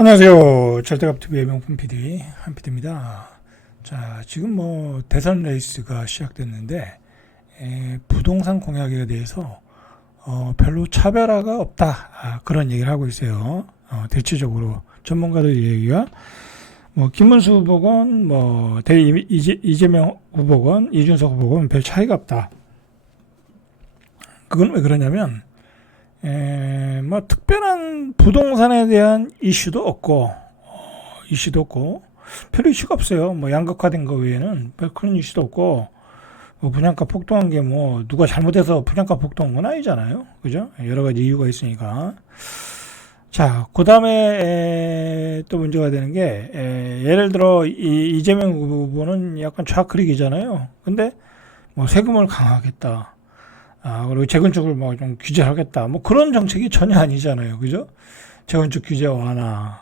안녕하세요. 절대값TV의 명품 PD 한 PD입니다. 자, 지금 대선 레이스가 시작됐는데 부동산 공약에 대해서 별로 차별화가 없다, 그런 얘기를 하고 있어요. 대체적으로 전문가들 얘기가 김문수 후보건 이재명 후보건 이준석 후보건 별 차이가 없다. 그건 왜 그러냐면 특별한 부동산에 대한 이슈도 없고, 별로 이슈가 없어요. 양극화된 거 외에는 별 그런 이슈도 없고, 분양가 폭등한 게 누가 잘못해서 분양가 폭등한 건 아니잖아요. 그죠? 여러 가지 이유가 있으니까. 자, 그 다음에 또 문제가 되는 게, 예를 들어, 이재명 후보는 약간 좌클릭이잖아요. 근데, 세금을 강화하겠다. 그리고 재건축을 좀 규제하겠다. 그런 정책이 전혀 아니잖아요. 그죠? 재건축 규제 완화,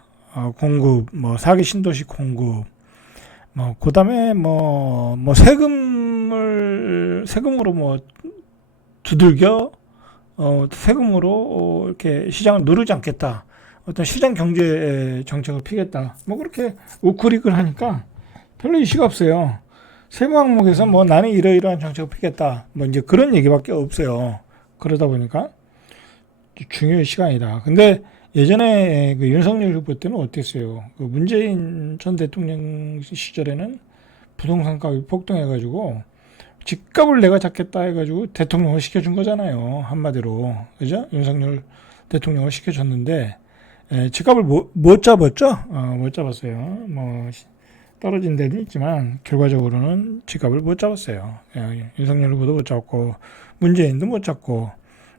공급, 사기 신도시 공급, 그 다음에 세금으로 두들겨, 세금으로 이렇게 시장을 누르지 않겠다. 어떤 시장 경제 정책을 피겠다. 그렇게 우크릭을 하니까 별로 이슈가 없어요. 세무 항목에서 나는 이러이러한 정책을 피겠다. 이제 그런 얘기밖에 없어요. 그러다 보니까 중요한 시간이다. 근데 예전에 그 윤석열 후보 때는 어땠어요? 그 문재인 전 대통령 시절에는 부동산 가격이 폭등해가지고 집값을 내가 잡겠다 해가지고 대통령을 시켜준 거잖아요. 한마디로. 그죠? 윤석열 대통령을 시켜줬는데, 집값을 못 잡았죠? 못 잡았어요. 떨어진 데도 있지만 결과적으로는 집값을 못 잡았어요. 윤석열 후보도 못 잡고 문재인도 못 잡고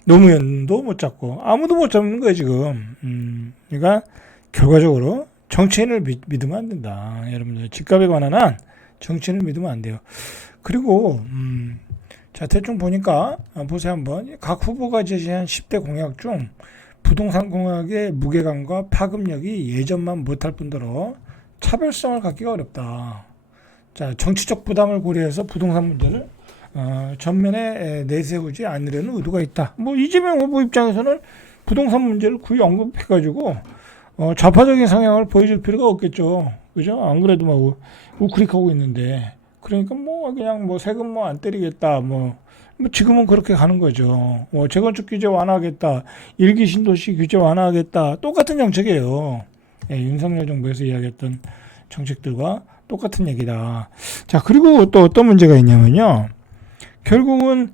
노무현도 못 잡고 아무도 못 잡는 거예요 지금. 그러니까 결과적으로 정치인을 믿으면 안 된다. 여러분들 집값에 관한 한 정치인을 믿으면 안 돼요. 그리고 자, 대충 보니까 보세요 한번. 각 후보가 제시한 10대 공약 중 부동산 공약의 무게감과 파급력이 예전만 못할 뿐더러 차별성을 갖기가 어렵다. 자, 정치적 부담을 고려해서 부동산 문제를 전면에 내세우지 않으려는 의도가 있다. 이재명 후보 입장에서는 부동산 문제를 굳이 언급해가지고 좌파적인 성향을 보여줄 필요가 없겠죠. 그죠? 안 그래도 우크릭하고 있는데, 그러니까 그냥 세금 안 때리겠다. 지금은 그렇게 가는 거죠. 재건축 규제 완화하겠다. 일기 신도시 규제 완화하겠다. 똑같은 정책이에요. 윤석열 정부에서 이야기했던 정책들과 똑같은 얘기다. 자, 그리고 또 어떤 문제가 있냐면요. 결국은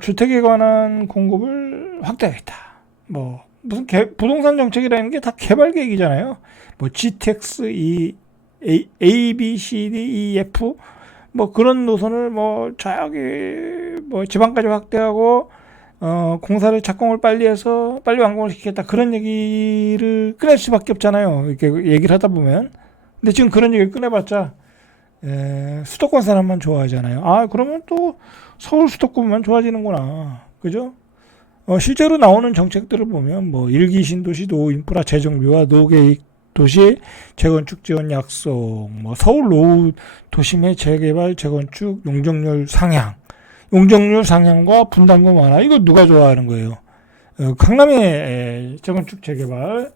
주택에 관한 공급을 확대하겠다. 무슨 부동산 정책이라는 게 다 개발 계획이잖아요. GTX, A, B, C, D, E, F 그런 노선을 저기 지방까지 확대하고 공사를 착공을 빨리 해서 빨리 완공을 시키겠다. 그런 얘기를 꺼낼 수밖에 없잖아요. 이렇게 얘기를 하다 보면. 근데 지금 그런 얘기를 꺼내봤자 수도권 사람만 좋아하잖아요. 그러면 또 서울 수도권만 좋아지는구나. 그죠? 실제로 나오는 정책들을 보면 일기 신도시 노후 인프라 재정비와 노계획 도시 재건축 지원 약속, 서울 노후 도심의 재개발 재건축 용적률 상향과 분담금 완화, 이거 누가 좋아하는 거예요? 강남의 재건축 재개발,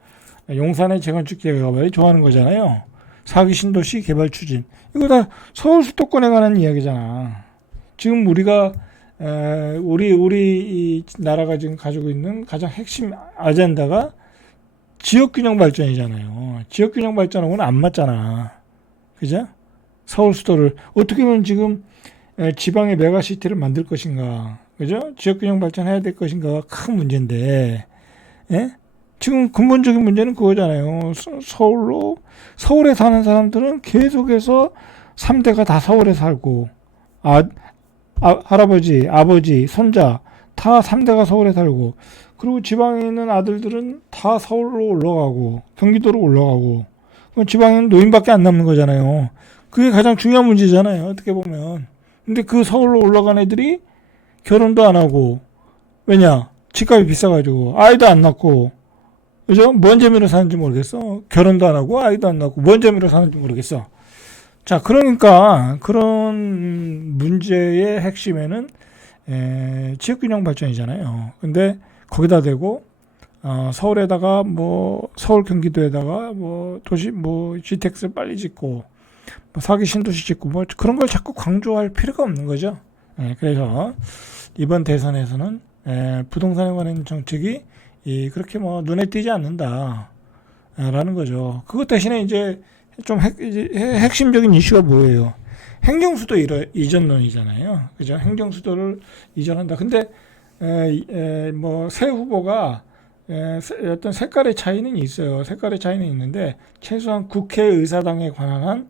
용산의 재건축 재개발이 좋아하는 거잖아요. 사기 신도시 개발 추진, 이거 다 서울 수도권에 관한 이야기잖아. 지금 우리가 우리 나라가 지금 가지고 있는 가장 핵심 아젠다가 지역균형 발전이잖아요. 지역균형 발전하고는 안 맞잖아. 그죠? 서울 수도를 어떻게 하면 지금 지방의 메가시티를 만들 것인가, 그죠? 지역균형 발전해야 될 것인가가 큰 문제인데, 지금 근본적인 문제는 그거잖아요. 서울에 사는 사람들은 계속해서 3대가 다 서울에 살고, 할아버지, 아버지, 손자, 다 3대가 서울에 살고, 그리고 지방에 있는 아들들은 다 서울로 올라가고, 경기도로 올라가고, 지방에는 노인밖에 안 남는 거잖아요. 그게 가장 중요한 문제잖아요. 어떻게 보면. 근데 그 서울로 올라간 애들이 결혼도 안 하고, 왜냐? 집값이 비싸가지고, 아이도 안 낳고, 그죠? 뭔 재미로 사는지 모르겠어. 결혼도 안 하고, 아이도 안 낳고, 뭔 재미로 사는지 모르겠어. 자, 그러니까, 그런 문제의 핵심에는, 지역균형 발전이잖아요. 근데, 거기다 대고, 서울에다가 뭐 서울 경기도에다가 뭐 도시 뭐 GTX를 빨리 짓고 뭐 사기 신도시 짓고 뭐 그런 걸 자꾸 강조할 필요가 없는 거죠. 그래서 이번 대선에서는 부동산에 관한 정책이 그렇게 뭐 눈에 띄지 않는다. 라는 거죠. 그것 대신에 이제 좀 핵심적인 이슈가 뭐예요? 행정수도 이전론이잖아요. 그죠? 행정수도를 이전한다. 근데 뭐 새 후보가 어떤 색깔의 차이는 있어요. 색깔의 차이는 있는데 최소한 국회의사당에 관한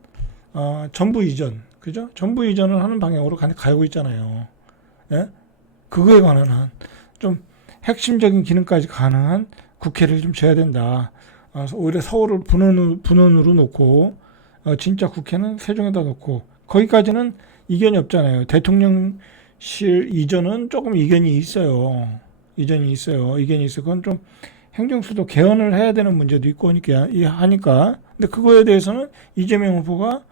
한 전부 이전, 그죠? 전부 이전을 하는 방향으로 가고 있잖아요. 예? 그거에 관한 한 좀 핵심적인 기능까지 가능한 국회를 좀 줘야 된다. 오히려 서울을 분원으로 놓고 진짜 국회는 세종에다 놓고 거기까지는 이견이 없잖아요. 대통령실 이전은 조금 이견이 있어요. 이견이 있어요. 그건 좀 행정수도 개헌을 해야 되는 문제도 있고 하니까. 근데 그거에 대해서는 이재명 후보가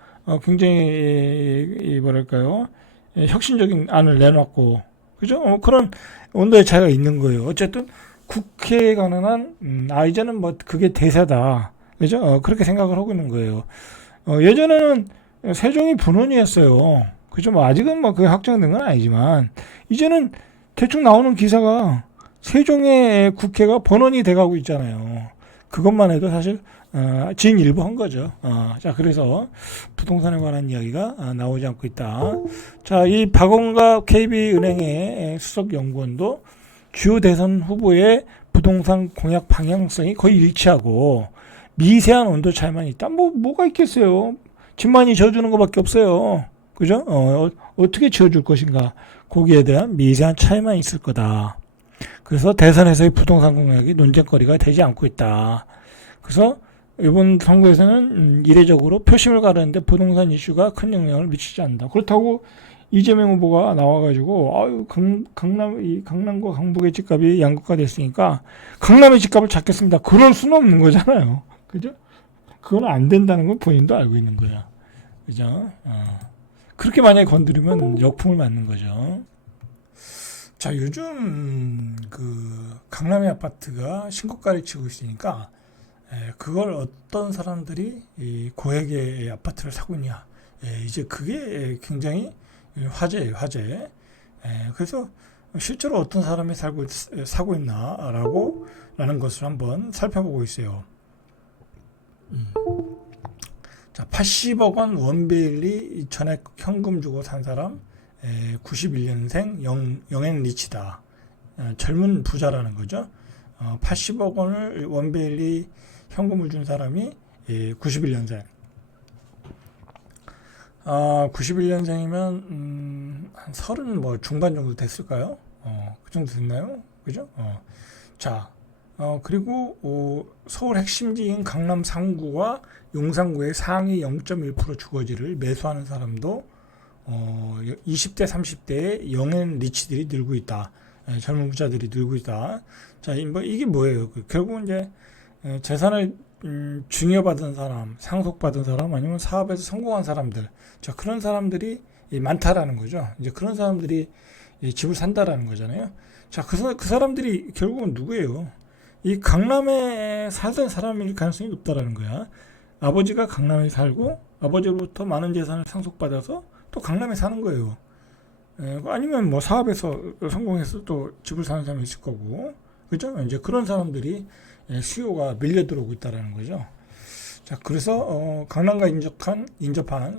굉장히 뭐랄까요, 혁신적인 안을 내놨고, 그죠? 그런 온도의 차이가 있는 거예요. 어쨌든 국회에 관한 한 이제는 뭐 그게 대세다, 그죠? 그렇게 생각을 하고 있는 거예요. 예전에는 세종이 분원이었어요. 그죠? 뭐 아직은 뭐 그게 확정된 건 아니지만 이제는 대충 나오는 기사가 세종의 국회가 번원이 돼가고 있잖아요. 그것만 해도 사실 진일보한 거죠. 자, 그래서 부동산에 관한 이야기가 나오지 않고 있다. 자, 이 박원갑 KB은행의 수석연구원도 주요 대선 후보의 부동산 공약 방향성이 거의 일치하고 미세한 온도 차이만 있다. 뭐가 있겠어요? 집만이 져주는 것밖에 없어요. 그죠? 어떻게 지어줄 것인가? 거기에 대한 미세한 차이만 있을 거다. 그래서 대선에서의 부동산 공약이 논쟁거리가 되지 않고 있다. 그래서 이번 선거에서는 이례적으로 표심을 가르는데 부동산 이슈가 큰 영향을 미치지 않는다. 그렇다고 이재명 후보가 나와가지고 강남과 강북의 집값이 양극화 됐으니까 강남의 집값을 잡겠습니다. 그럴 수는 없는 거잖아요. 그죠? 그건 안 된다는 건 본인도 알고 있는 거야. 그죠? 그렇게 만약에 건드리면 역풍을 맞는 거죠. 자, 요즘 그 강남의 아파트가 신고가를 치고 있으니까 그걸 어떤 사람들이 이 고액의 아파트를 사고 있냐. 이제 그게 굉장히 화제예요, 화제. 그래서 실제로 어떤 사람이 사고 있나라고 라는 것을 한번 살펴보고 있어요. 자, 80억 원 원베일리 전액 현금 주고 산 사람, 91년생 영앤 리치다. 젊은 부자라는 거죠. 80억 원을 원베일리 현금을 준 사람이 91년생. 91년생이면 한 30 뭐 중반 정도 됐을까요? 그 정도 됐나요? 그죠? 자, 그리고 서울 핵심지인 강남 상구와 용산구의 상위 0.1% 주거지를 매수하는 사람도 20대, 30대의 영앤 리치들이 늘고 있다. 젊은 부자들이 늘고 있다. 자, 뭐 이게 뭐예요? 결국은 이제 재산을 증여받은 사람, 상속받은 사람, 아니면 사업에서 성공한 사람들, 자, 그런 사람들이 많다라는 거죠. 이제 그런 사람들이 집을 산다라는 거잖아요. 자, 그 사람들이 결국은 누구예요? 이 강남에 살던 사람일 가능성이 높다라는 거야. 아버지가 강남에 살고 아버지로부터 많은 재산을 상속받아서 또 강남에 사는 거예요. 아니면 뭐 사업에서 성공해서 또 집을 사는 사람이 있을 거고, 그죠? 이제 그런 사람들이 수요가 밀려 들어오고 있다라는 거죠. 자, 그래서 강남과 인접한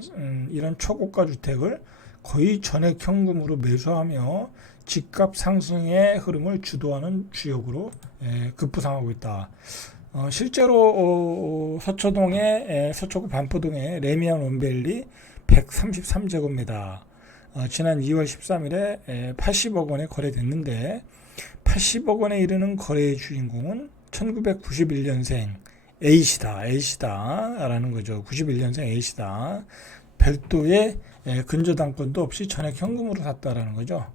이런 초고가 주택을 거의 전액 현금으로 매수하며 집값 상승의 흐름을 주도하는 주역으로 급부상하고 있다. 실제로 서초구 반포동의 레미안 원베일리 133제곱미터 지난 2월 13일에 80억 원에 거래됐는데 80억 원에 이르는 거래의 주인공은 1991년생 A씨다라는 거죠. 91년생 A씨다. 별도의 근저당권도 없이 전액 현금으로 샀다라는 거죠.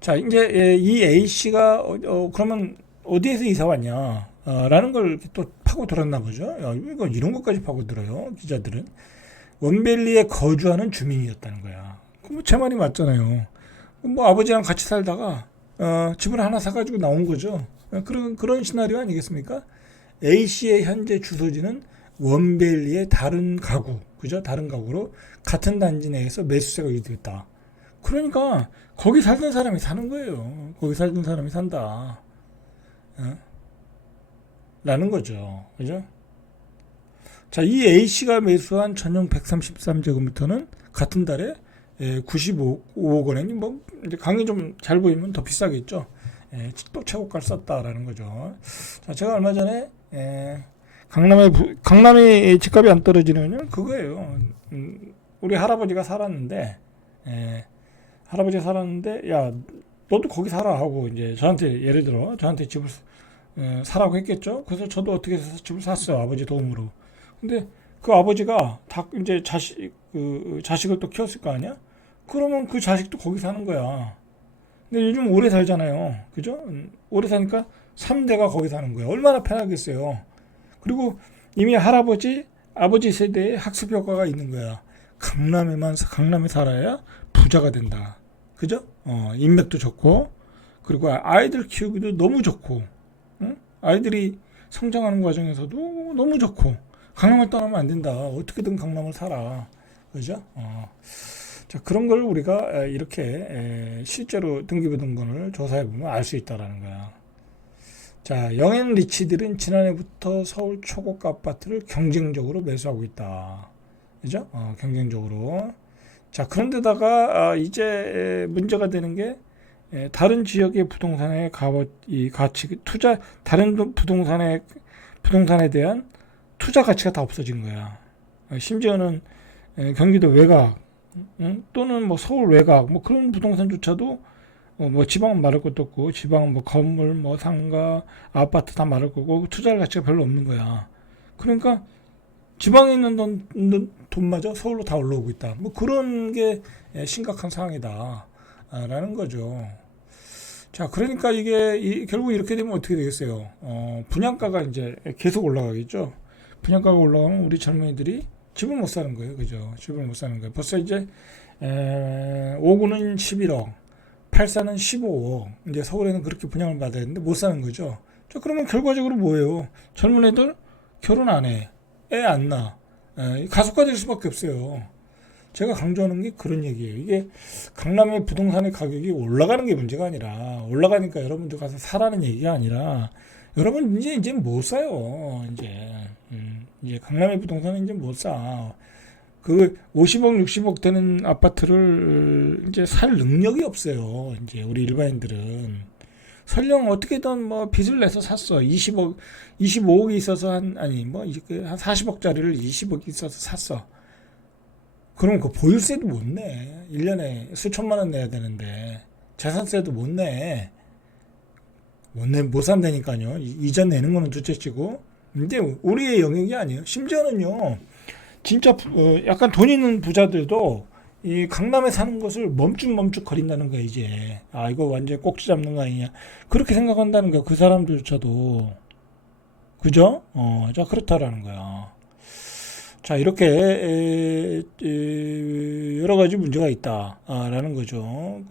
자, 이제 이 A씨가 그러면 어디에서 이사 왔냐? 라는 걸 또 파고들었나 보죠. 이거 이런 것까지 파고들어요, 기자들은. 원베일리에 거주하는 주민이었다는 거야. 뭐 제 말이 맞잖아요. 뭐 아버지랑 같이 살다가 집을 하나 사가지고 나온 거죠. 그런 시나리오 아니겠습니까? A씨의 현재 주소지는 원베일리의 다른 가구, 그죠? 다른 가구로 같은 단지 내에서 매수세가 유도했다. 그러니까 거기 살던 사람이 사는 거예요. 거기 살던 사람이 산다. 어? 라는 거죠. 그죠? 자, 이 A씨가 매수한 전용 133제곱미터는 같은 달에 95억 원에 뭐 이제 강이 좀 잘 보이면 더 비싸겠죠. 또 최고가를 썼다라는 거죠. 자, 제가 얼마 전에 강남의 집값이 안 떨어지는 그거예요. 우리 할아버지가 살았는데 야 너도 거기 살아 하고 이제 저한테 예를 들어 저한테 집을 사라고 했겠죠. 그래서 저도 어떻게 해서 집을 샀어요. 아버지 도움으로. 근데 그 아버지가 다 이제 자식을 또 키웠을 거 아니야? 그러면 그 자식도 거기 사는 거야. 근데 요즘 오래 살잖아요. 그죠? 오래 사니까 3대가 거기 사는 거예요. 얼마나 편하겠어요. 그리고 이미 아버지 세대에 학습 효과가 있는 거야. 강남에 살아야 부자가 된다. 그죠? 인맥도 좋고, 그리고 아이들 키우기도 너무 좋고, 응? 아이들이 성장하는 과정에서도 너무 좋고, 강남을 떠나면 안 된다. 어떻게든 강남을 살아. 그죠? 자, 그런 걸 우리가 이렇게 실제로 등기부등본을 조사해보면 알 수 있다라는 거야. 자, 영앤 리치들은 지난해부터 서울 초고가 아파트를 경쟁적으로 매수하고 있다. 그죠? 경쟁적으로. 자, 그런데다가 이제 문제가 되는 게 다른 지역의 부동산의 가치, 다른 부동산에 대한 투자 가치가 다 없어진 거야. 심지어는 경기도 외곽, 또는 뭐 서울 외곽, 뭐 그런 부동산조차도 뭐 지방은 말할 것도 없고, 지방은 뭐 건물, 뭐 상가, 아파트 다 말할 거고, 투자할 가치가 별로 없는 거야. 그러니까 지방에 있는 돈마저 서울로 다 올라오고 있다. 뭐 그런 게 심각한 상황이다. 라는 거죠. 자, 그러니까 이게 결국 이렇게 되면 어떻게 되겠어요? 분양가가 이제 계속 올라가겠죠. 분양가가 올라가면 우리 젊은이들이 집을 못 사는 거예요. 그죠? 집을 못 사는 거예요. 벌써 이제 5구는 11억, 8사는 15억. 이제 서울에는 그렇게 분양을 받아야 되는데 못 사는 거죠. 자, 그러면 결과적으로 뭐예요? 젊은 애들 결혼 안 해. 애 안 낳아. 가속화될 수밖에 없어요. 제가 강조하는 게 그런 얘기예요. 이게 강남의 부동산의 가격이 올라가는 게 문제가 아니라, 올라가니까 여러분들 가서 사라는 얘기가 아니라, 여러분 이제 못 사요. 이제 강남의 부동산은 이제 못 사. 그 50억, 60억 되는 아파트를 이제 살 능력이 없어요. 이제 우리 일반인들은. 설령 어떻게든 뭐 빚을 내서 샀어. 25억이 있어서 한 40억짜리를 20억이 있어서 샀어. 그럼 그 보유세도 못 내. 1년에 수천만 원 내야 되는데 재산세도 못 내. 못 산다니까요. 이전 내는 거는 둘째치고. 근데 우리의 영역이 아니에요. 심지어는요. 진짜 약간 돈 있는 부자들도 이 강남에 사는 것을 멈쭉 거린다는 거야 이제. 이거 완전 꼭지 잡는 거 아니냐. 그렇게 생각한다는 거야. 그 사람들조차도. 그죠? 자, 그렇다라는 거야. 자, 이렇게 여러 가지 문제가 있다라는 거죠.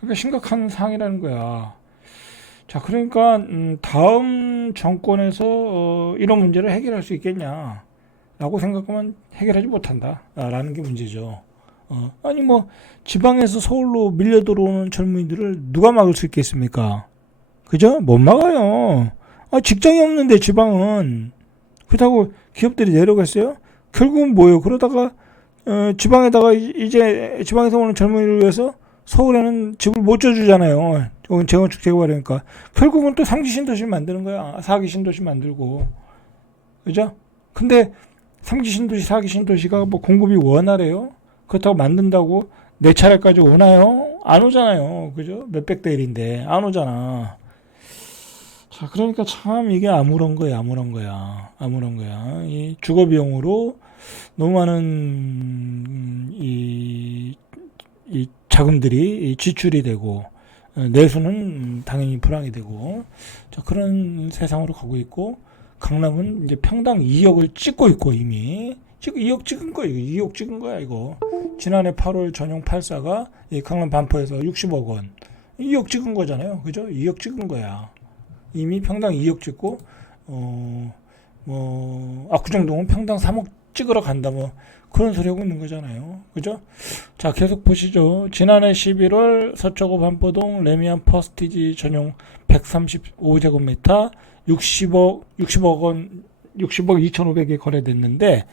그게 심각한 상황이라는 거야. 자, 그러니까 다음 정권에서 이런 문제를 해결할 수 있겠냐라고 생각하면 해결하지 못한다라는 게 문제죠. 아니 뭐 지방에서 서울로 밀려 들어오는 젊은이들을 누가 막을 수 있겠습니까? 그죠? 못 막아요. 직장이 없는데 지방은. 그렇다고 기업들이 내려갔어요? 결국은 뭐예요? 그러다가 지방에다가 이제 지방에서 오는 젊은이를 위해서 서울에는 집을 못 줘주잖아요. 재건축 재개발이니까 결국은 또 3기 신도시 만드는 거야. 4기 신도시 만들고. 그죠? 근데 3기 신도시, 4기 신도시가 뭐 공급이 원활해요? 그렇다고 만든다고 내 차례까지 오나요? 안 오잖아요. 그죠? 몇백 대 1인데 안 오잖아. 자, 그러니까 참 이게 아무런 거야. 이 주거 비용으로 너무 많은 이 자금들이 지출이 되고 내수는 당연히 불황이 되고, 자, 그런 세상으로 가고 있고, 강남은 이제 평당 2억을 찍고 있고 이미 2억 찍은 거예요. 2억 찍은 거야 이거. 지난해 8월 전용 8사가 강남 반포에서 60억 원 2억 찍은 거잖아요. 그죠? 2억 찍은 거야. 이미 평당 2억 찍고 압구정동은 평당 3억 찍으러 간다 뭐 그런 소리 하고 있는 거잖아요. 그죠? 자, 계속 보시죠. 지난해 11월 서초구 반포동 레미안 퍼스티지 전용 135제곱미터 60억 원 60억 2,500에 거래됐는데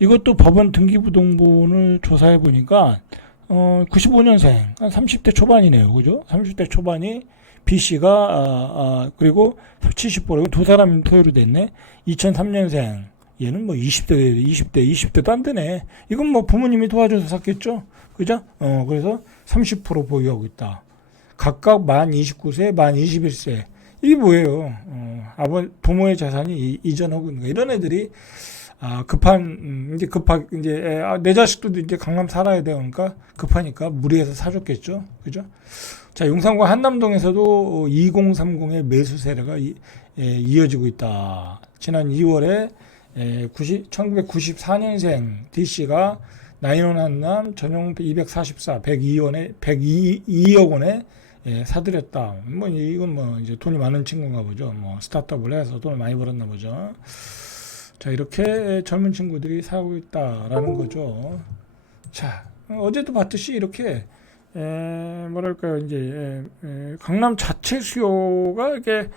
이것도 법원 등기부등본을 조사해 보니까 95년생 한 30대 초반이네요. 그죠? 30대 초반이 B씨가 그리고 70%, 두 사람 토요로 됐네. 2003년생 얘는 뭐 20대도 안 되네. 이건 뭐 부모님이 도와줘서 샀겠죠? 그죠? 그래서 30% 보유하고 있다. 각각 만 29세, 만 21세. 이게 뭐예요? 부모의 재산이 이전하고 있는 거. 이런 애들이 이제 내 자식도 이제 강남 살아야 되니까 급하니까 무리해서 사줬겠죠. 그죠? 자, 용산구 한남동에서도 2030의 매수 세례가 이어지고 있다. 지난 2월에 1994년생 D씨가 나인원 한남 전용 102억 원에 사들였다. 뭐 이건 뭐 이제 돈이 많은 친구인가 보죠. 뭐 스타트업을 해서 돈을 많이 벌었나 보죠. 자, 이렇게 젊은 친구들이 사고 있다라는 거죠. 자, 어제도 봤듯이 이렇게 뭐랄까요, 이제 강남 자체 수요가 이렇게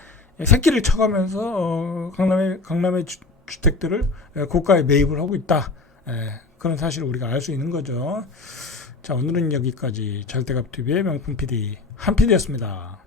새끼를 쳐가면서 강남의 주택들을 고가에 매입을 하고 있다. 그런 사실을 우리가 알 수 있는 거죠. 자, 오늘은 여기까지. 절대값TV의 명품 PD 한 PD였습니다.